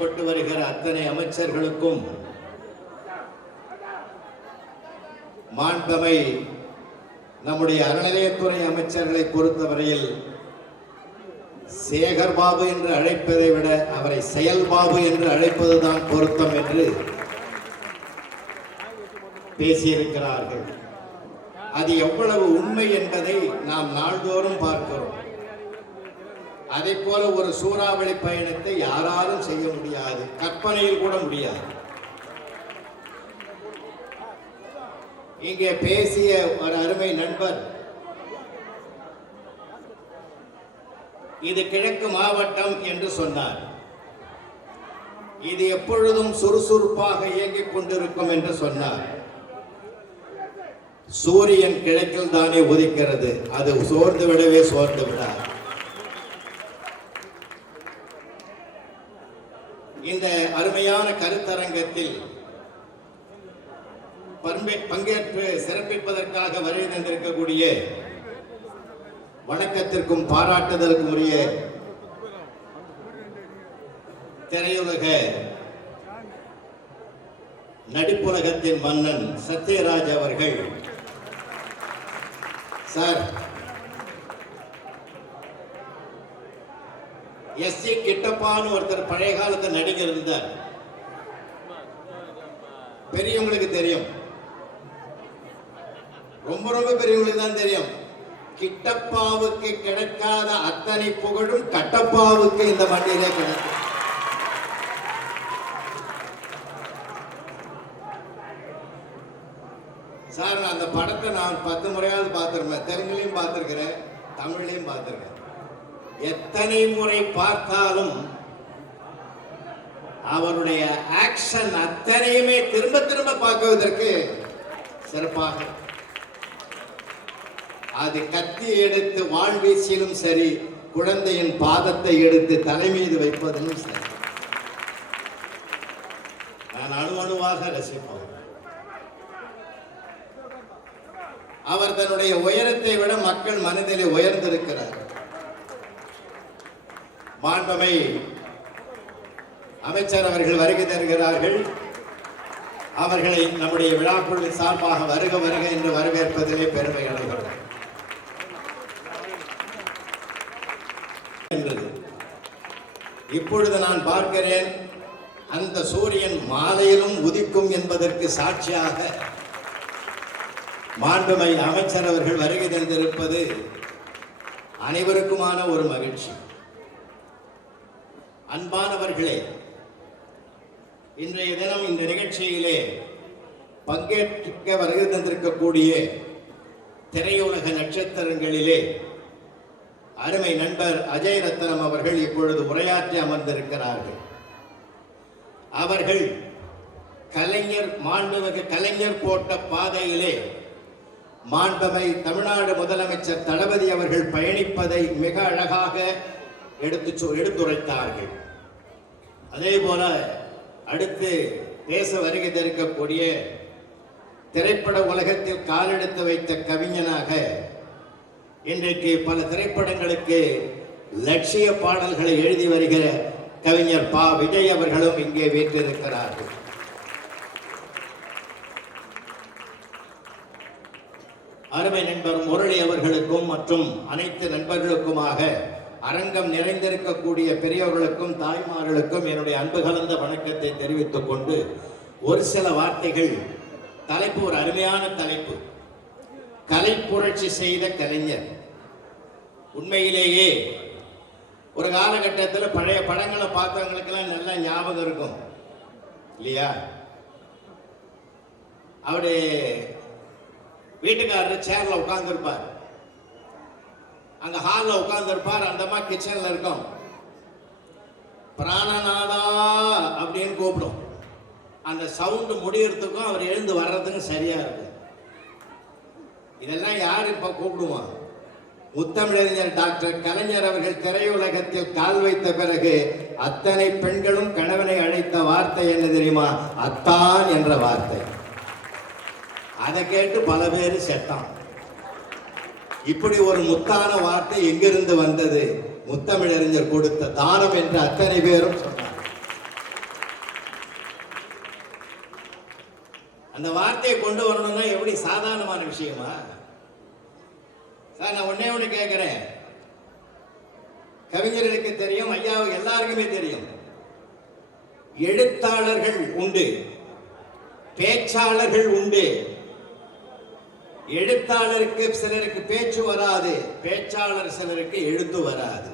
செயல்பட்டு வருகிற அத்தனை அமைச்சர்களுக்கும் மாண்பமை நம்முடைய அறநிலையத்துறை அமைச்சர்களை பொறுத்தவரையில் சேகர் பாபு என்று அழைப்பதை விட அவரை செயல்பாபு என்று அழைப்பதுதான் பொருத்தம் என்று பேசியிருக்கிறார்கள். அது எவ்வளவு உண்மை என்பதை நாம் நாள்தோறும் பார்க்கிறோம். அதை போல ஒரு சூறாவளி பயணத்தை யாராலும் செய்ய முடியாது, கற்பனையில் கூட முடியாது. இங்கே பேசிய ஒரு அருமை நண்பர், இது கிழக்கு மாவட்டம் என்று சொன்னார். இது எப்பொழுதும் சுறுசுறுப்பாக இயங்கிக் கொண்டிருக்கும் என்று சொன்னார். சூரியன் கிழக்கில் தானே உதிக்கிறது, அது சோர்ந்து விடவே சோர்ந்து விடார். இந்த அருமையான கருத்தரங்கத்தில் பங்கேற்று சிறப்பிப்பதற்காக வருகை தந்திருக்கக்கூடிய வணக்கத்திற்கும் பாராட்டுதலுக்கும் உரிய திரையுலக நடிப்புலகத்தின் மன்னன் சத்யராஜ் அவர்கள், சார் எஸ்.சி. கிட்டப்பான்னு ஒருத்தர் பழைய காலத்து நடிகர் இருந்தார், பெரியவங்களுக்கு தெரியும், ரொம்ப ரொம்ப பெரியவங்களுக்கு தான் தெரியும். கிட்டப்பாவுக்கு கிடைக்காத அத்தனை புகழும் கட்டப்பாவுக்கு இந்த மண்ணிலே கிடைக்கும். சார், அந்த படத்தை நான் 10 முறையாவது பார்த்திருப்பேன். தெலுங்குலையும் பார்த்திருக்கிறேன், தமிழ்லையும் பார்த்திருக்கேன். எத்தனை முறை பார்த்தாலும் அவருடைய ஆக்ஷன் அத்தனையுமே திரும்ப திரும்ப பார்க்குவதற்கு சிறப்பாக, அது கத்தி எடுத்து வாழ் வீசிலும் சரி, குழந்தையின் பாதத்தை எடுத்து தலை மீது வைப்பதிலும் சரி, நான் அணுவாக ரசிப்பேன். அவர் தன்னுடைய உயரத்தை விட மக்கள் மனதிலே உயர்ந்திருக்கிறார். மாண்பமை அமைச்சர் அவர்கள் வருகை தருகிறார்கள். அவர்களை நம்முடைய விழாக்குழுவின் சார்பாக வருக வருக என்று வரவேற்பதிலே பெருமை அடைகிறோம். இப்பொழுது நான் பார்க்கிறேன், அந்த சூரியன் மாலையிலும் உதிக்கும் என்பதற்கு சாட்சியாக மாண்புமை அமைச்சர் அவர்கள் வருகை தந்திருப்பது அனைவருக்குமான ஒரு மகிழ்ச்சி. அன்பானவர்களே, இன்றைய தினம் இந்த நிகழ்ச்சியிலே பங்கேற்க வருகை தந்திருக்கக்கூடிய திரையுலக நட்சத்திரங்களிலே அருமை நண்பர் அஜய் ரத்னம் அவர்கள் இப்பொழுது உரையாற்றி அமர்ந்திருக்கிறார்கள். அவர்கள் கலைஞர், மாண்புமிகு கலைஞர் போட்ட பாதையிலே மாண்பமை தமிழ்நாடு முதலமைச்சர் தளபதி அவர்கள் பயணிப்பதை மிக அழகாக எடுத்துரைத்தார்கள். அதே போல அடுத்து பேச வருகை தரிக்கக்கூடிய திரைப்பட உலகத்தில் காலெடுத்து வைத்த கவிஞனாக இன்றைக்கு பல திரைப்படங்களுக்கு லட்சிய பாடல்களை எழுதி வருகிற கவிஞர் பா. விஜய் அவர்களும் இங்கே வீற்றிருக்கிறார்கள். அருமை நண்பர் முரளி அவர்களுக்கும் மற்றும் அனைத்து நண்பர்களுக்குமாக அரங்கம் நிறைந்திருக்கக்கூடிய பெரியவர்களுக்கும் தாய்மார்களுக்கும் என்னுடைய அன்பு கலந்த வணக்கத்தை தெரிவித்துக் கொண்டு ஒரு சில வார்த்தைகள். தலைப்பு ஒரு அருமையான தலைப்பு, கலை புரட்சி செய்த கலைஞர். உண்மையிலேயே ஒரு காலகட்டத்தில் பழைய படங்களை பார்த்தவங்களுக்கெல்லாம் நல்லா ஞாபகம் இருக்கும் இல்லையா? அவரு வீட்டுக்காரர் சேர்ல உட்கார்ந்து இருப்பார், அங்க ஹால்ல உட்கார்ந்து இருப்பார், அந்த அம்மா கிச்சன்ல இருக்கும். பிராணநாதா அப்படின்னு கூப்பிடும். அந்த சவுண்ட் முடியறதுக்கும் அவர் எழுந்து வர்றதுக்கும் சரியா இருக்கும். இதெல்லாம் யார் இப்ப கூப்பிடுவான்? முத்தமிழறிஞர் டாக்டர் கலைஞர் அவர்கள் திரையுலகத்தில் கால் வைத்த பிறகு அத்தனை பெண்களும் கணவனை அழைத்த வார்த்தை என்ன தெரியுமா? அத்தான் என்ற வார்த்தை. அதை கேட்டு பல பேர் செத்தான். இப்படி ஒரு முத்தான வார்த்தை எங்கிருந்து வந்தது? முத்தமிழறிஞர் கொடுத்த தானம் என்று அத்தனை பேரும் சொன்னார். அந்த வார்த்தையை கொண்டு வரணும்னா எப்படி சாதாரணமான விஷயமா சார்? நான் ஒன்னே ஒண்ணு கேட்கிறேன். கவிஞர்களுக்கு தெரியும், ஐயாவுக்கு எல்லாருக்குமே தெரியும், எழுத்தாளர்கள் உண்டு, பேச்சாளர்கள் உண்டு. எழுத்தாளருக்கு சிலருக்கு பேச்சு வராது, பேச்சாளர் சிலருக்கு எழுத்து வராது.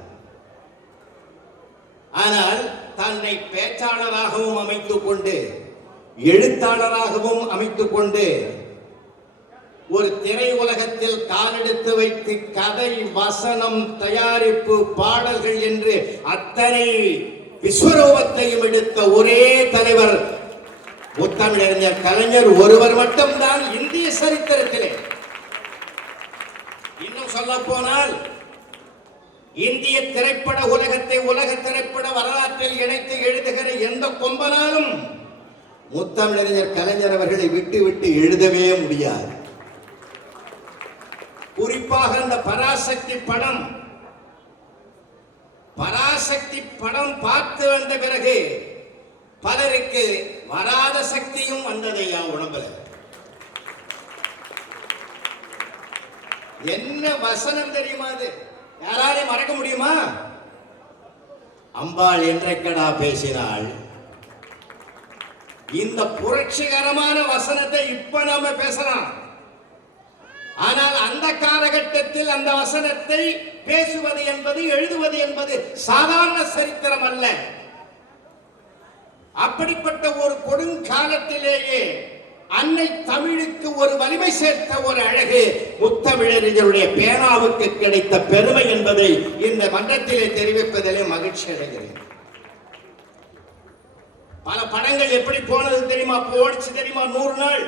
ஆனால் தன்னை பேச்சாளராகவும் அமைத்துக் கொண்டு எழுத்தாளராகவும் அமைத்துக் கொண்டு ஒரு திரை உலகத்தில் காலெடுத்து வைத்து கதை, வசனம், தயாரிப்பு, பாடல்கள் என்று அத்தனை விஸ்வரூபத்தையும் எடுத்த ஒரே தலைவர் முத்தமிழறிஞர் கலைஞர் ஒருவர் மட்டும்தான் இந்திய சரித்திரத்திலே. இன்னும் சொல்ல போனால் இந்திய திரைப்பட உலகத்தை உலக திரைப்பட வரலாற்றில் இணைத்து எழுதுகிற எந்த கொம்பனாலும் முத்தமிழறிஞர் கலைஞர் அவர்களை விட்டு விட்டு எழுதவே முடியாது. குறிப்பாக இந்த பராசக்தி படம் பார்த்து வந்த பிறகு பலருக்கு வராத சக்தியும் வந்ததையா உடம்புல. என்ன வசனம் தெரியுமா? அது யாராலையும் மறக்க முடியுமா? அம்பாள் என்றைக்கடா பேசினாள். இந்த புரட்சிகரமான வசனத்தை இப்ப நாம பேசலாம். ஆனால் அந்த காலகட்டத்தில் அந்த வசனத்தை பேசுவது என்பது, எழுதுவது என்பது சாதாரண சரித்திரம் அல்ல. அப்படிப்பட்ட ஒரு கொடுங்காலத்திலேயே அன்னை தமிழுக்கு ஒரு வலிமை சேர்த்த ஒரு அழகு முத்தமிழறிஞருடைய பேனாவுக்கு கிடைத்த பெருமை என்பதை இந்த மன்றத்திலே தெரிவிப்பதிலே மகிழ்ச்சி அடைகிறேன். பல படங்கள் எப்படி போனது தெரியுமா? ஓடிச்சு தெரியுமா? 100 நாள்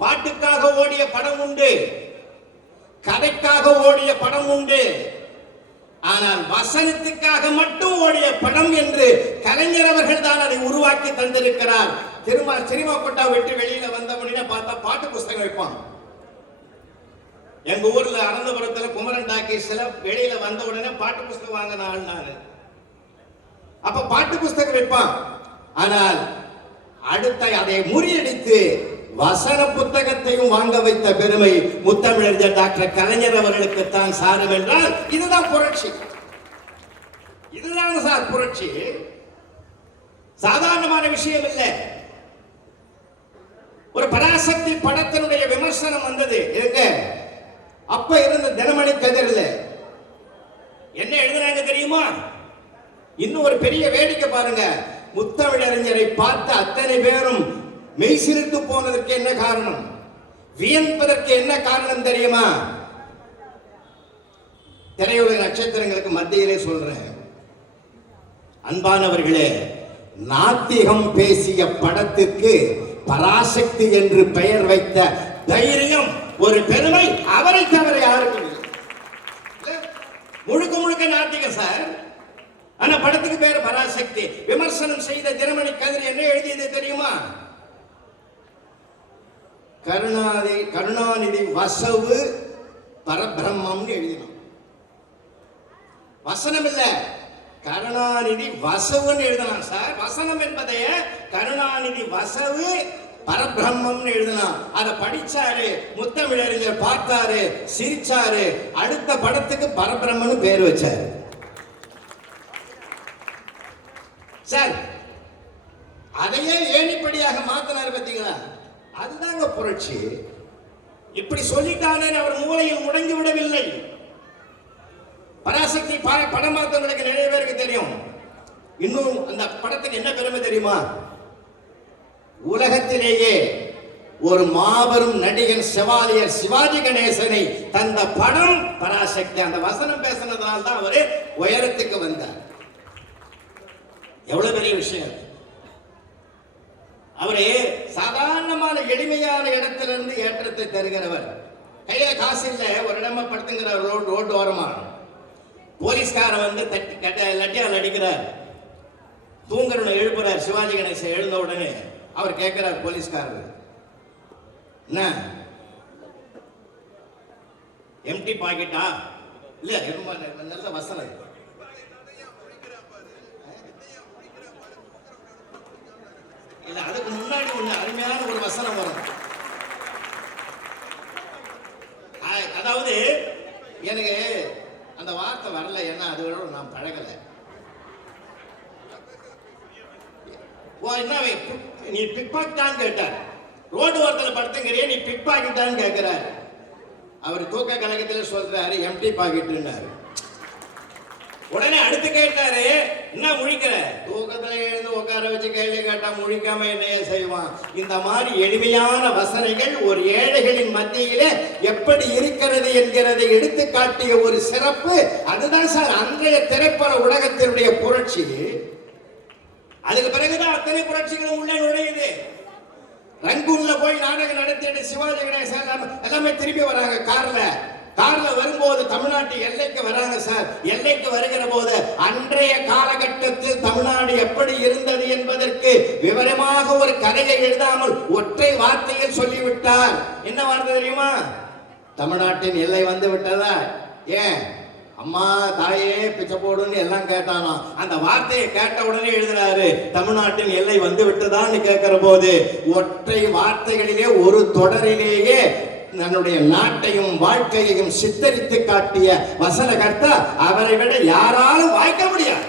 பாட்டுக்காக ஓடிய படம் உண்டு, கதைக்காக ஓடிய படம் உண்டு. ஆனால் வசனத்துக்காக மட்டும் ஓடிய படம் என்று கலைஞர் அவர்கள் தான் அதை உருவாக்கி தந்திருக்கிறார். சினிமா கொட்டா விட்டு வெளியில வந்தவனே பார்த்தா பாட்டு புஸ்தகம் வைப்பான். எங்க ஊர்ல அனந்தபுரத்துல குமரன் டாக்கீஸ்ல வெளியில வந்த உடனே பாட்டு புஸ்தகம் வாங்கினாள் நானு. அப்ப பாட்டு புஸ்தகம் வைப்பான். ஆனால் அடுத்த அதை முறியடித்து வசன புத்தகத்தையும் வாங்க வைத்த பெருமை முத்தமிழறிஞர் டாக்டர் கலைஞர் அவர்களுக்கு தான் சாரும் என்றால் இதுதான் புரட்சி. இதுதான் சார் புரட்சி. சாதாரணமான விஷயம் இல்லை. ஒரு பராசக்தி படத்தினுடைய விமர்சனம் வந்தது. அப்ப இருந்த தினமணி கதிர்ல என்ன எழுதுனாங்க தெரியுமா? இன்னும் ஒரு பெரிய வேடிக்கை பாருங்க. முத்தமிழறிஞரை பார்த்த அத்தனை பேரும் மெய்சிலிர்த்து போனதற்கு என்ன காரணம், வியப்பதற்கு என்ன காரணம் தெரியுமா? திரையுலக நட்சத்திரங்களுக்கு மத்தியிலே சொல்றேன், அன்பானவர்களே, நாத்திகம் பேசிய படத்திற்கு பராசக்தி என்று பெயர் வைத்த தைரியம், ஒரு பெருமை அவரை தவிர யாருக்கும் இல்லை. முழுக்க முழுக்க நாத்திகம் சார். ஆனா படத்துக்கு பேர் பராசக்தி. விமர்சனம் செய்த தினமணி கதிர் என்ன எழுதியது தெரியுமா? கருணாநிதி வசவு பரபிரம்மம் எழுதினான். வசனம் இல்ல, கருணாநிதி வசவுன்னு எழுதினான் சார். வசனம் என்பதைய கருணாநிதி வசவு பரபிரம்மம் எழுதினான். அதை படிச்சாரு முத்தமிழறிஞர், பார்த்தாரு, சிரிச்சாரு. அடுத்த படத்துக்கு பரபிரம்மன்னு பேர் வச்சாரு சார். அதையே ஏணிப்படியாக மாத்தினார் பார்த்தீங்களா? அதுதாங்க புரட்சி. இப்படி சொல்லிட்டானே அவர் மூளையில் முடங்கி விடவில்லை. பராசக்தி படம் பார்த்தவங்களுக்கு நிறைய பேருக்கு தெரியும். இன்னும் அந்த படத்துக்கு என்ன பெருமை தெரியுமா? உலகத்திலேயே ஒரு மாபெரும் நடிகன் செவாலியர் சிவாஜி கணேசனை தந்த படம் பராசக்தி. அந்த வசனம் பேசினதுனால தான் அவரு உயரத்துக்கு வந்தார். எவ்வளவு பெரிய விஷயம். அவரே சாதாரணமான எளிமையான இடத்திலிருந்து ஏற்றத்தை தருகிறவர். கையில காசு இல்ல, ஒரு இடமா படுத்துங்கிற ரோடு ஓரமா போலீஸ்கார வந்து லட்டியால் அடிக்கிறார். தூங்குறவனை எழுப்புறார். சிவாஜி கணேசன் எழுந்த உடனே அவர் கேட்கிறார் போலீஸ்காரர், என்ன எம்டி பாக்கெட்டா? இல்ல, நல்ல வசனம். இல்ல, அதுக்கு முன்னாடி ஒண்ணு அருமையான ஒரு வசனம் வரும். அதாவது எனக்கு அந்த வார்த்தை வரல, ஏன்னா அதோட நான் பழகல. என்ன நீ பிக் பாக்கெட்டான்னு கேட்டார். ரோடு ஓரத்தில் படுத்துங்கிறிய, நீ பிக் பாக்கெட்டான்னு கேட்கிறார். அவர் தூக்க கழகத்தில் சொல்றாரு எம்டி பாக்கெட்டுன்னாரு. உடனே அடுத்து கேட்டாரு, என்ன முழிக்கிற? தூக்கத்துல எழுந்து உட்கார வச்சு கேள்வி கேட்டா முழிக்காம என்னைய செய்வான். இந்த மாதிரி எளிமையான வசனைகள் ஒரு ஏழைகளின் மத்தியிலே எப்படி இருக்கிறது என்கிறதை எடுத்து காட்டிய ஒரு சிறப்பு. அதுதான் சார் அன்றைய திரைப்பட உலகத்தினுடைய புரட்சி. அதுக்கு பிறகுதான் அத்தனை புரட்சிகளும் உள்ள நுழையுது. ரங்கூன்ல போய் நாடகம் நடத்திட்டு சிவாஜி கணேசன் எல்லாமே திரும்பி வராங்க கார்ல வரும்போது தமிழ்நாட்டு எல்லைக்கு வராங்க சார். எல்லைக்கு வருகிற போது அன்றைய காலகட்டத்தில் தமிழ்நாடு எப்படி இருந்தது என்பதற்கு விவரமாக ஒரு கதையை எழுதாமல் ஒற்றை வார்த்தையில் சொல்லிவிட்டார். என்ன வார்த்தை தெரியுமா? தமிழ்நாட்டின் எல்லை வந்து விட்டதா? ஏன் அம்மா தாயே பிச்சை போடுன்னு எல்லாம் கேட்டானா. அந்த வார்த்தையை கேட்ட உடனே எழுதுறாரு, தமிழ்நாட்டின் எல்லை வந்து விட்டதான்னு கேட்கிற போது ஒற்றை வார்த்தைகளிலே ஒரு தொடரிலேயே தன்னுடைய நாட்டையும் வாழ்க்கையையும் சித்தரித்து காட்டிய வசனகர்த்தா அவரை விட யாராலும் வாய்க்க முடியாது.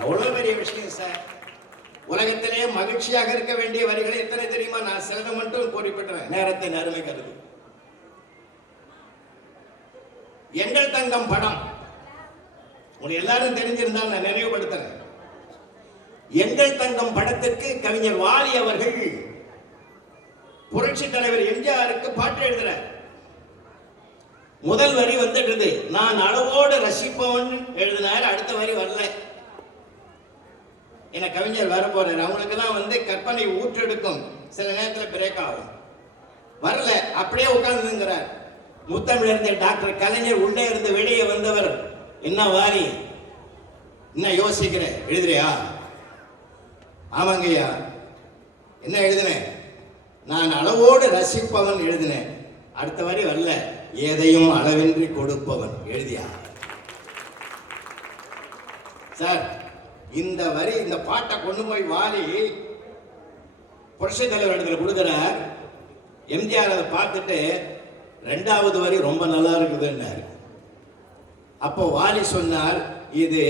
எவ்வளவு பெரிய விஷயம் சார். உலகத்திலே மகிழ்ச்சியாக இருக்க வேண்டிய வரிகளை எத்தனை தெரியுமா? நான் சிலதை மட்டும் குறிப்பிட்டேன், நேரத்தை அருமை கருது. எங்கள் தங்கம் படம் உங்களுக்கு எல்லாரும் தெரிஞ்சிருந்தால் நான் நினைவுபடுத்துறேன். எங்கள் தங்கம் படத்திற்கு கவிஞர் வாலி அவர்கள் புரட்சி தலைவர் எம்ஜிஆருக்கு பாட்டு எழுதுறார். முதல் வரி வந்துட்டு, நான் அளவோடு ரசிப்பவன் எழுதினார். அடுத்த வரி வரல. என்ன கவிஞர் வர போறாரு, அவங்களுக்கு தான் கற்பனை ஊற்றெடுக்கும், சில நேரத்தில் பிரேக் ஆகும். வரல, அப்படியே உட்கார்ந்துங்கிறார். முத்தமிழறிஞர் டாக்டர் கலைஞர் உள்ளே இருந்து வெளியே வந்தவர், என்ன வாரி, என்ன யோசிக்கிற, எழுதுறியா? ஆமாங்கய்யா. என்ன எழுதுனேன்? நான் அளவோடு ரசிப்பவன் எழுதினேன். அடுத்த வரி வரல, எதையும் அளவின்றி கொடுப்பவன் எழுதியா? சார் இந்த வரி, இந்த பாட்டை கொண்டு போய் வாலி புரட்சி தலைவர் இடத்துல கொடுக்கிறார். எம்ஜிஆர் அதை பார்த்துட்டு ரெண்டாவது வரி ரொம்ப நல்லா இருக்குதுன்னாரு. அப்போ வாலி சொன்னார், இது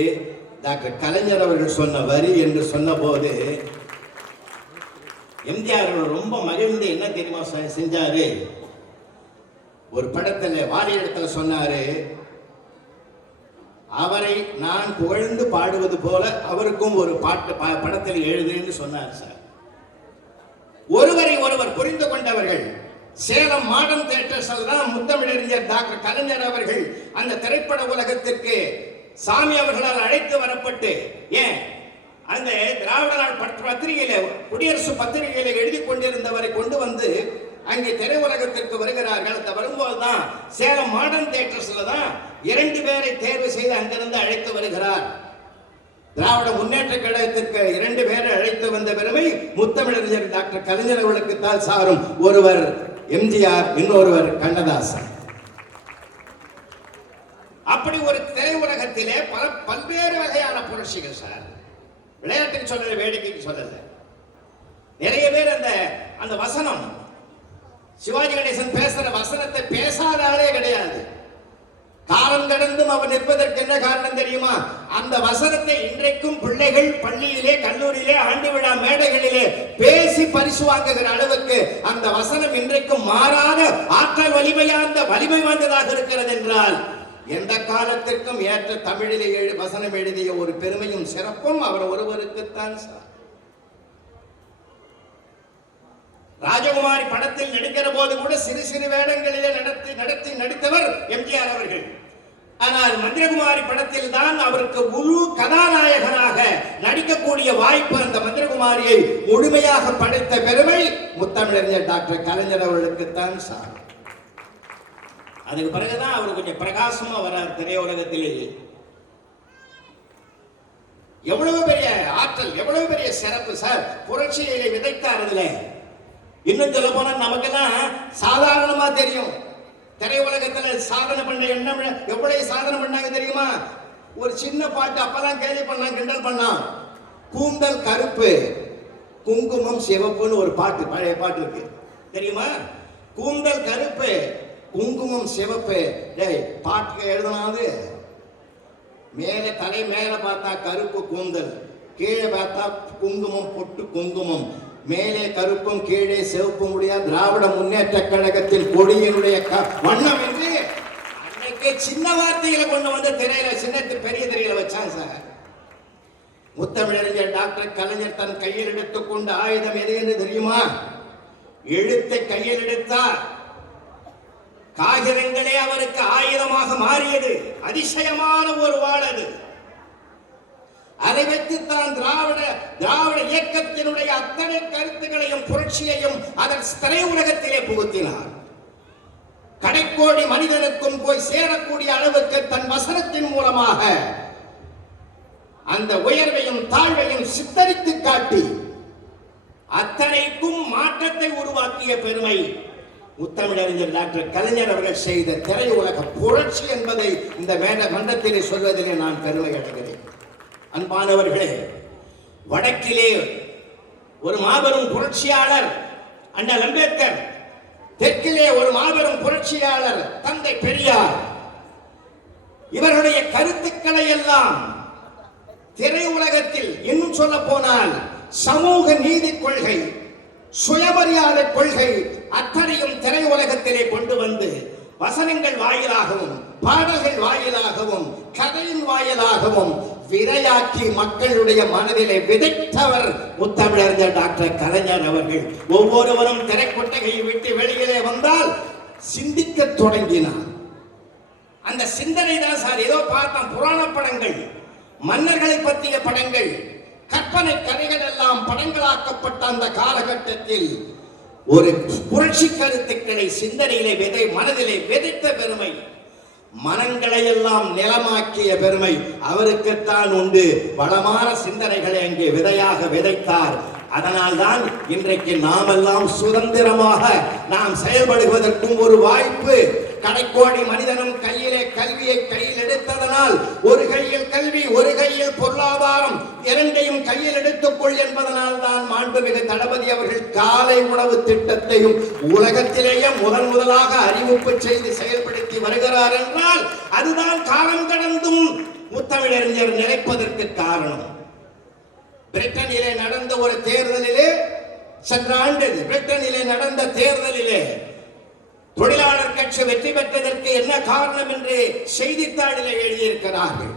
டாக்டர் கலைஞர் அவர்கள் சொன்ன வரி என்று சொன்ன போது எம்ஜிஆர் ரொம்ப மகிழ்ந்து என்ன தெரியுமா செஞ்சாரு? ஒரு படத்துல வாலி இடத்துல சொன்னாரு, அவரை நான் புகழ்ந்து பாடுவது போல அவருக்கும் ஒரு பாட்டு படத்தில் எழுதுன்னு சொன்னார் சார். ஒருவரை ஒருவர் புரிந்து கொண்டவர்கள். சேலம் மாடர்ன் தியேட்டர்ஸில் தான் முத்தமிழறிஞர் டாக்டர் கலைஞர் அவர்கள் அந்த திரைப்பட உலகத்திற்கு சாமி அவர்களால் அழைத்து வரப்பட்டு, ஏன் அந்த திராவிட நாள் பத்திரிகையில, குடியரசு பத்திரிகையில எழுதி கொண்டிருந்தவரை கொண்டு வந்து அங்கே திரையுலகத்திற்கு வருகிறார்கள். அந்த வரும்போதுதான் சேலம் மாடர்ன் தியேட்டர்ஸ்ல தான் 2 பேரை தேர்வு செய்து அங்கிருந்து அழைத்து வருகிறார். திராவிட முன்னேற்ற கழகத்திற்கு 2 பேரை அழைத்து வந்த பெருமை முத்தமிழறிஞர் டாக்டர் கலைஞர் அவர்களுக்கு தான் சாரும். ஒருவர் எம்ஜிஆர், இன்னொருவர் கண்ணதாசன். அப்படி ஒரு திரையுலகத்திலே பல்வேறு வகையான புரட்சிகள் சார். விளையாட்டுக்கு சொல்லல, வேடிக்கைக்கு சொல்லல. நிறைய பேர் அந்த வசனம், சிவாஜி கணேசன் பேசுற வசனத்தை பேசாத ஆளே கிடையாது. காலம் கடந்தும் அவர் நிற்பதற்கு என்ன காரணம் தெரியுமா? அந்த வசனத்தை இன்றைக்கும் பிள்ளைகள் பள்ளியிலே, கல்லூரியிலே, ஆண்டு விழா மேடைகளிலே பேசி பரிசு வாங்குகிற அளவுக்கு அந்த வசனம் இன்றைக்கும் மாறாத ஆற்றல் வலிமை வாய்ந்ததாக இருக்கிறது என்றால், எந்த காலத்திற்கும் ஏற்ற தமிழிலே வசனம் எழுதிய ஒரு பெருமையும் சிறப்பும் அவர் ஒருவருக்குத்தான் சார். ராஜகுமாரி படத்தில் நடிக்கிற போது கூட சிறு சிறு வேடங்களிலே நடித்தவர் எம்ஜிஆர் அவர்கள். ஆனால் மந்திரகுமாரி படத்தில் தான் அவருக்கு முழு கதாநாயகனாக நடிக்கக்கூடிய வாய்ப்பு, அந்த மந்திரகுமாரியை முழுமையாக படைத்த பெருமை முத்தமிழறிஞர் டாக்டர் கலைஞர் அவர்களுக்குத்தான் சார். அதுக்கு பிறகுதான் அவர் கொஞ்சம் பிரகாசமா வரார் திரையுலகத்திலேயே. எவ்வளவு பெரிய ஆற்றல், எவ்வளவு பெரிய சிறப்பு சார். புரட்சியை விதைத்தார். அதுல இன்னும் சொல்ல போனா நமக்கெல்லாம் சாதாரணமா தெரியும். திரையுலகத்துல சாதனை பண்ண என்ன, எவ்வளவு சாதனை பண்ணாங்க தெரியுமா? ஒரு சின்ன பாட்டு அப்பதான் கேலி பண்ணான், கிண்டல் பண்ணான். கூந்தல் கருப்பு, குங்குமம் சிவப்புன்னு ஒரு பாட்டு, பழைய பாட்டு இருக்கு தெரியுமா? கூந்தல் கருப்பு, குங்குமம் சிவப்பு. டேய், பாட்டுக்கு எழுதனாது மேல தலை மேல பார்த்தா கருப்பு கூந்தல், கீழே பார்த்தா குங்குமம் பொட்டு குங்குமம், மேலே கருப்பும் கீழே சிவப்பும் உடைய திராவிட முன்னேற்ற கழகத்தின் கொடியினுடைய வண்ணம் என்று அன்னைக்கே சின்ன வார்த்தைகளை கொண்டு வந்து திரையில சின்னத்து பெரிய திரையில வச்சாங்க சார். முத்தமிழறிஞர் டாக்டர் கலைஞர் தன் கையில் எடுத்துக்கொண்ட ஆயுதம் எது என்று தெரியுமா? எழுத்தை கையில் எடுத்தார், காகிதங்களே அவருக்கு ஆயுதமாக மாறியது. அதிசயமான ஒரு வாழது. அதை வைத்து தான் திராவிட இயக்கத்தினுடைய அத்தனை கருத்துக்களையும் புரட்சியையும் அதன் திரையுலகத்திலே புகுத்தினார். கடைக்கோடி மனிதனுக்கும் போய் சேரக்கூடிய அளவுக்கு தன் வசனத்தின் மூலமாக அந்த உயர்வையும் தாழ்வையும் சித்தரித்து காட்டி அத்தனைக்கும் மாற்றத்தை உருவாக்கிய பெருமை முத்தமிழறிஞர் டாக்டர் கலைஞர் அவர்கள் செய்த திரையுலக புரட்சி என்பதை இந்த மன்றத்திலே சொல்வதிலே நான் பெருமை அடைகிறேன். அன்பானவர்களே, வடக்கிலே ஒரு மாபெரும் புரட்சியாளர் அண்ணல் அம்பேத்கர், தெற்கிலே ஒரு மாபெரும் புரட்சியாளர் தந்தை பெரியார். இவர்களுடைய கருத்துக்களை எல்லாம் திரையுலகத்தில், இன்னும் சொல்ல போனால் சமூக நீதி கொள்கை, சுயமரியாதை கொள்கை அத்தனையும் திரையுலகத்திலே கொண்டு வந்து வசனங்கள் வாயிலாகவும் பாடல்கள் வாயிலாகவும் கதையின் வாயிலாகவும் விரையாக்கி மக்களுடைய மனதிலே விதைத்தவர் முத்தமிழறிஞர் டாக்டர் கலைஞர் அவர்கள். ஒவ்வொருவரும் திரைக்கொட்டகையை விட்டு வெளியிலே வந்தால் சிந்திக்க தொடங்கினார். அந்த சிந்தனை தான் சார். ஏதோ பார்த்தோம் புராண படங்கள், மன்னர்களை பற்றிய படங்கள், கற்பனை கதைகள் எல்லாம் படங்களாக்கப்பட்ட அந்த காலகட்டத்தில் ஒரு புரட்சி கருத்துக்களை சிந்தனையிலே மனதிலே விதைத்த பெருமை, மனங்களை எல்லாம் நிலமாக்கிய பெருமை அவருக்குத்தான் உண்டு. வளமான சிந்தனைகளை அங்கே விதையாக விதைத்தார். அதனால் தான் இன்றைக்கு நாமெல்லாம் சுதந்திரமாக நாம் செயல்படுவதற்கும் ஒரு வாய்ப்பு. கடைக்கோடி மனிதனும் கையிலே கல்வியை கையில் எடுத்ததனால், ஒரு கையில் கல்வி ஒரு கையில் பொருளாதாரம் இரண்டையும் கையில் எடுத்துக்கொள் என்பதனால் தான் மாண்புமிகு தளபதி அவர்கள் காலை உணவு திட்டத்தையும் உலகத்திலேயே முதலாக அறிவிப்பு செய்து செயல்படுத்தி வருகிறார் என்றால் அதுதான் காலம் கடந்தும் முத்தமிழறிஞர் நிலைப்பதற்கு காரணம். பிரிட்டனிலே நடந்த ஒரு தேர்தலிலே, சென்ற ஆண்டு பிரிட்டனிலே நடந்த தேர்தலிலே தொழிலாளர் கட்சி வெற்றி பெற்றதற்கு என்ன காரணம் என்று செய்தித்தாளிலே எழுதியிருக்கிறார்கள்.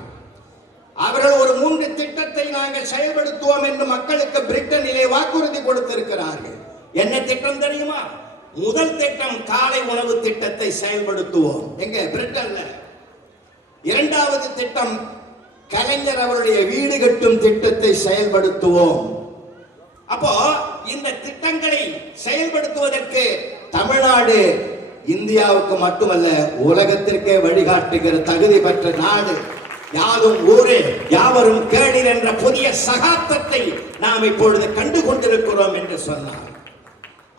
அவர்கள் ஒரு 3 திட்டத்தை நாங்கள் செயல்படுத்துவோம் என்று மக்களுக்கு பிரிட்டனிலே வாக்குறுதி கொடுத்திருக்கிறார்கள். என்ன திட்டம் தெரியுமா? முதல் திட்டம் காலை உணவு திட்டத்தை செயல்படுத்துவோம், எங்க பிரிட்டன்ல. இரண்டாவது திட்டம் கலைஞர் அவருடைய வீடு கட்டும் திட்டத்தை செயல்படுத்துவோம். அப்போ இந்த திட்டங்களை செயல்படுத்துவதற்கு தமிழ்நாடு இந்தியாவுக்கு மட்டுமல்ல உலகத்திற்கே வழிகாட்டுகிற தகுதி பெற்ற நாடு. யாரும் ஊரே யாவரும் கேளீர் என்ற புதிய சகாப்தத்தை நாம் இப்பொழுது கண்டு கொண்டிருக்கிறோம் என்று சொன்னார்.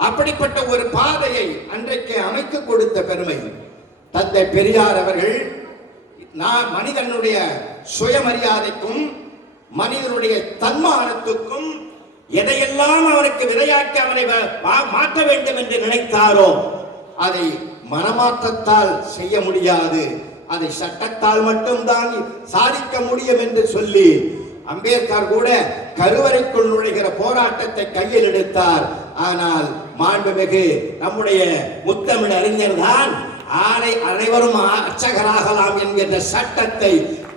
அப்படிப்பட்ட ஒரு பாதையை அன்றைக்கு அமைத்து கொடுத்த பெருமை தந்தை பெரியார் அவர்கள். மனிதனுடைய சுயமரியாதைக்கும் மனிதனுடைய தன்மானத்துக்கும் எதையெல்லாம் அவனுக்கு விதையாக்கி அவனை மாற்ற வேண்டும் என்று நினைத்தாரோ அதை மனமாற்றத்தால் செய்ய முடியாது, அதை சட்டத்தால் மட்டும்தான் சாதிக்க முடியும் என்று சொல்லி அம்பேத்கர் கூட கருவறைக்குள் நுழைகிற போராட்டத்தை கையில் எடுத்தார். ஆனால் மாண்புமிகு நம்முடைய முத்தமிழ் அறிஞர் தான் அனைவரும் அர்ச்சகராகலாம் என்கின்ற சட்டத்தை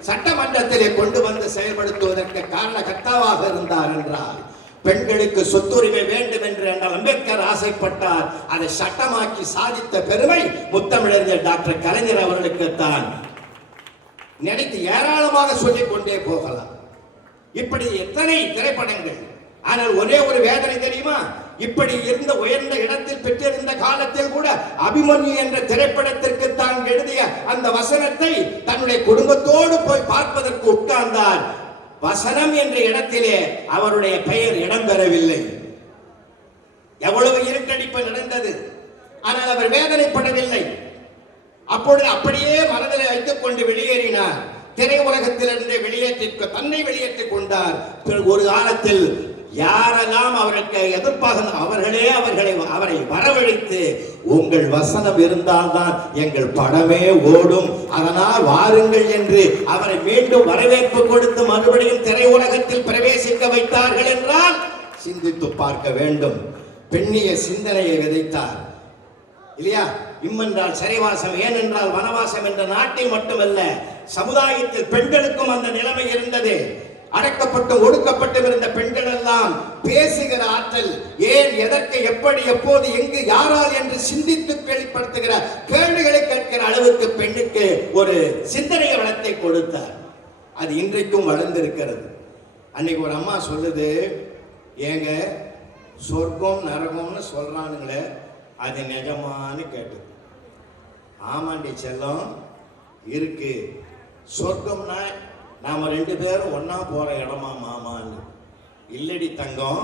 சட்டமன்றத்திலே கொண்டு வந்து செயல்படுத்துவதற்கு காரணகர்த்தாவாக இருந்தார் என்றார். பெண்களுக்கு சொத்துரிமை வேண்டும் என்று என்றால் அம்பேத்கர் ஆசைப்பட்டார். அதை சட்டமாக்கி சாதித்த பெருமை முத்தமிழறிஞர் டாக்டர் கலைஞர் அவர்களுக்குத்தான். நினைத்து ஏராளமாக சொல்லிக் கொண்டே போகலாம். இப்படி எத்தனை திரைப்படங்கள். ஆனால் ஒரே ஒரு வேதனை தெரியுமா? இப்படி இருந்த உயர்ந்த இடத்தில் பெற்றிருந்த காலத்தில் கூட அபிமன்யு என்ற திரைப்படத்திற்கு தான் எழுதிய அந்த வசனத்தை தன்னுடைய குடும்பத்தோடு போய் பார்ப்பதற்கு உட்கார்ந்தார். வசனம் என்ற இடத்திலே அவருடைய பெயர் இடம்பெறவில்லை. எவ்வளவு இருட்டடிப்பு நடந்தது. ஆனால் அவர் வேதனைப்படவில்லை. அப்பொழுது அப்படியே மனதில் வைத்துக் கொண்டு வெளியேறினார். திரை உலகத்திலிருந்து தன்னை வெளியேற்றிக் கொண்டார். ஒரு காலத்தில் யாரெல்லாம் அவர்களுக்கு எதிர்ப்பாக அவர்களே அவரை வரவழைத்து, உங்கள் வசனம் இருந்தால்தான் எங்கள் படமே ஓடும், அதனால் வாருங்கள் என்று அவரை மீண்டும் வரவேற்பு கொடுத்து மறுபடியும் திரையுலகத்தில் பிரவேசிக்க வைத்தார்கள் என்றால் சிந்தித்து பார்க்க வேண்டும். பெண்ணிய சிந்தனையை விதைத்தார் இல்லையா? இம்மென்றால் சிறைவாசம், ஏனென்றால் வனவாசம் என்ற நாட்டில் மட்டுமல்ல, சமுதாயத்தில் பெண்களுக்கும் அந்த நிலைமை இருந்தது. அடக்கப்பட்டு ஒடுக்கப்பட்டு இருந்த பெண்கள் எல்லாம் பேசுகிற ஆற்றல், ஏன், எதற்கு, எப்படி, எப்போது, எங்கு, யாரால் என்று சிந்தித்து வெளிப்படுத்துகிற கேள்விகளை கேட்கிற அளவுக்கு பெண்ணுக்கு ஒரு சிந்தனை வளத்தை கொடுத்தார். அது இன்றைக்கும் வளர்ந்திருக்கிறது. அன்னைக்கு ஒரு அம்மா சொல்லுது, ஏங்க சொர்க்கம் நரகம்னு சொல்றானுங்களே, அது நிஜமானு கேட்டது. ஆமாண்டி செல்லம், இருக்கு. சொர்க்கம்னா நாம 2 பேரும் ஒன்னா போற இடமா மாமான்னு? இல்லடி தங்கம்,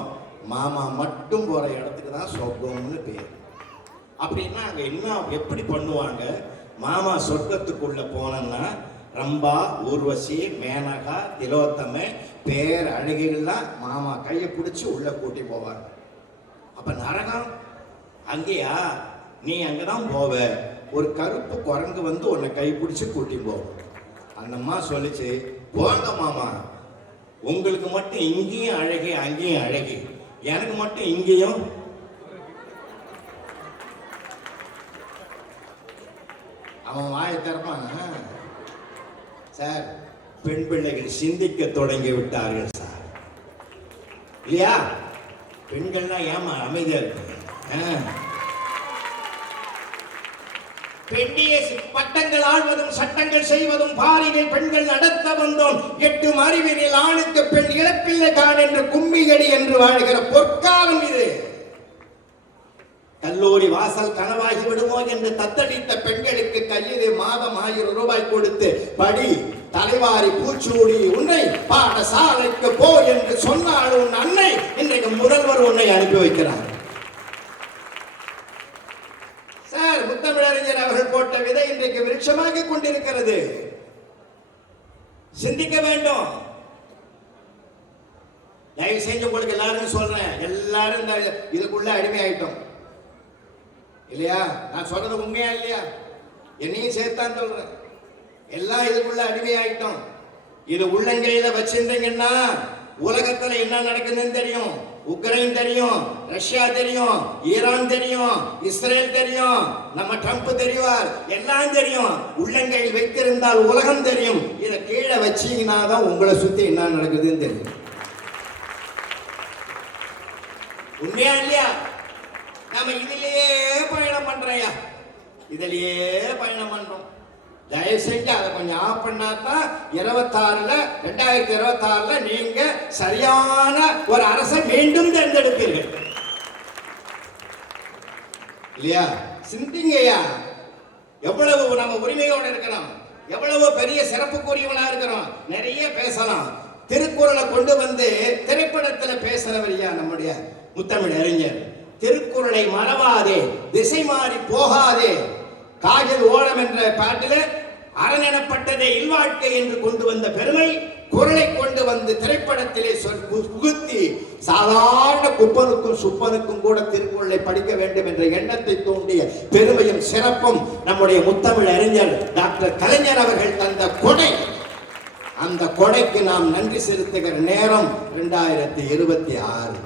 மாமா மட்டும் போற இடத்துக்கு தான் சொர்க்கம்னு பேர். அப்படின்னா அங்க என்ன எப்படி பண்ணுவாங்க? மாமா சொர்க்கத்துக்குள்ள போனோம்னா ரம்பா, ஊர்வசி, மேனகா, திலோத்தமை, பேர் அழகிகள்லாம் மாமா கையை பிடிச்சி உள்ள கூட்டி போவாங்க. அப்ப நரகம் அங்கேயா? நீ அங்கதான் போவ, ஒரு கருப்பு குரங்கு வந்து உன்னை கை பிடிச்சி கூட்டி போவோம். அந்த அம்மா சொல்லிச்சு, போங்க மாமா, உங்களுக்கு மட்டும் இங்கேயும் அழகி அங்கேயும் அழகி, எனக்கு மட்டும் இங்கேயும். அவன் வாயை திறப்பான். சார், பெண் பிள்ளைகள் சிந்திக்க தொடங்கி விட்டார்கள் சார், இல்லையா? பெண்கள்லாம் ஏமா அமைதியா இருக்கு? பெண்ணிய பட்டங்கள் ஆழ்வதும் சட்டங்கள் செய்வதும் பாரினை பெண்கள் நடத்த வந்தோம், 8 அறிவினில் ஆணுக்கு பெண் இழப்பில்லை தான் என்று கும்மியடி என்று வாழ்கிற பொற்காலம் இது. கல்லூரி வாசல் கனவாகி விடுமோ என்று தத்தளித்த பெண்களுக்கு கையிலே மாதம் 1000 ரூபாய் கொடுத்து, படி, தலைவாரி பூச்சூடி, உன்னை பாடசாலைக்கு போ என்று சொன்னால் உன் அன்னை, இன்றைக்கு முதல்வர் உன்னை அனுப்பி வைக்கிறார். சார், முத்தமிழறிஞர் அவர்கள் போட்ட விதை இன்றைக்கு விருட்சமாக கொண்டிருக்கிறது. சிந்திக்க வேண்டும். தயவு செஞ்சு உங்களுக்கு எல்லாரும் சொல்றேன், எல்லாரும் இந்த இதுக்குள்ள அடிமை ஆயிட்டோம் இல்லையா? நான் சொல்றது உண்மையா இல்லையா? என்னையும் சேர்த்தான் சொல்றேன். எல்லாம் இதுக்குள்ள அடிமை ஆயிட்டோம். இது உள்ளங்கையில வச்சிருந்தீங்கன்னா உலகத்துல என்ன நடக்குதுன்னு தெரியும். உக்ரைன் தெரியும், ரஷ்யா தெரியும், ஈரான் தெரியும், இஸ்ரேல் தெரியும், நம்ம ட்ரம்ப் தெரிவார், எல்லாம் தெரியும். உள்ளங்கையில் வைத்திருந்தால் உலகம் தெரியும். இதை கீழே வச்சீங்கன்னா தான் உங்களை சுத்தி என்ன நடக்குதுன்னு தெரியும். உண்மையா இல்லையா? நாம இதிலேயே பயணம் பண்றையா, இதிலேயே பயணம் பண்றோம். தயவு செஞ்சு அதை கொஞ்சம் ஆஃப் பண்ணாதான் 2026ல நீங்க சரியான ஒரு அரசை மீண்டும் தேர்ந்தெடுப்பீர்கள் இல்லையா? சிந்திங்கய்யா. எவ்வளவு நம்ம உரிமையோடு இருக்கிறோம், எவ்வளவு பெரிய சிறப்புக்குரியவனா இருக்கிறோம். நிறைய பேசலாம். திருக்குறளை கொண்டு வந்து திரைப்படத்துல பேசுறவரியா நம்முடைய முத்தமிழ் அறிஞர். திருக்குறளை மறவாதே, திசை மாறி போகாதே, காஜல் ஓடம் என்ற பாட்டில் அரணெனப்பட்டதே இல்வாழ்க்கை என்று கொண்டு வந்த பெருமை குறளை கொண்டு வந்து திரைப்படத்திலே புகுத்தி சாதாரண குப்பனுக்கும் சுப்பனுக்கும் கூட திருக்குறளை படிக்க வேண்டும் என்ற எண்ணத்தை தூண்டிய பெருமையும் சிறப்பும் நம்முடைய முத்தமிழ் அறிஞர் டாக்டர் கலைஞர் அவர்கள் தந்த கொடை. அந்த கொடைக்கு நாம் நன்றி செலுத்துகிற நேரம் 2026.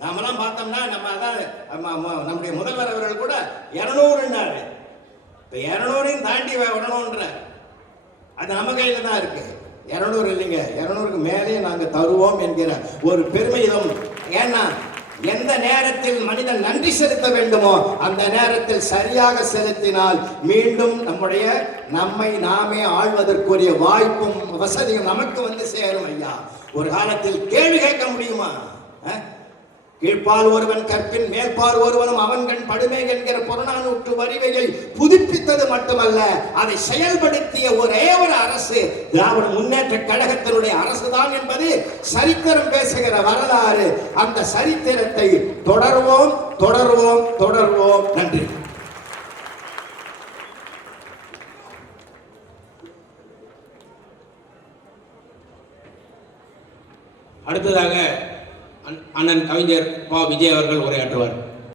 நாமெல்லாம் பார்த்தோம்னா நம்ம அதான் நம்முடைய முதல்வர் அவர்கள் கூட 200ன்னாரு. இப்ப 200ஐயும் தாண்டி விடணும்ன்ற அது நம்ம கையில தான் இருக்கு. 200 இல்லைங்க, 200க்கு மேலே நாங்க தருவோம் என்கிற ஒரு பெருமையும். ஏன்னா எந்த நேரத்தில் மனிதன் நன்றி செலுத்த வேண்டுமோ அந்த நேரத்தில் சரியாக செலுத்தினால் மீண்டும் நம்மை நாமே ஆழ்வதற்குரிய வாய்ப்பும் வசதியும் நமக்கு வந்து சேரும். ஐயா, ஒரு காலத்தில் கேள்வி கேட்க முடியுமா? கீழ்ப்பால் ஒருவன் கற்பின் மேற்பால் ஒருவனும் அவன் கண் படுமே என்கிற புறநானூற்று வரிவையை புதுப்பித்தது மட்டுமல்ல, அதை செயல்படுத்திய ஒரே ஒரு அரசு திராவிட முன்னேற்ற கழகத்தினுடைய அரசுதான் என்பது சரித்திரம் பேசுகிற வரலாறு. அந்த சரித்திரத்தை தொடர்வோம், தொடர்வோம், தொடர்வோம். நன்றி. அடுத்ததாக அண்ணன் கவிஞர் பா விஜய் அவர்கள் உரையாற்றுவார்.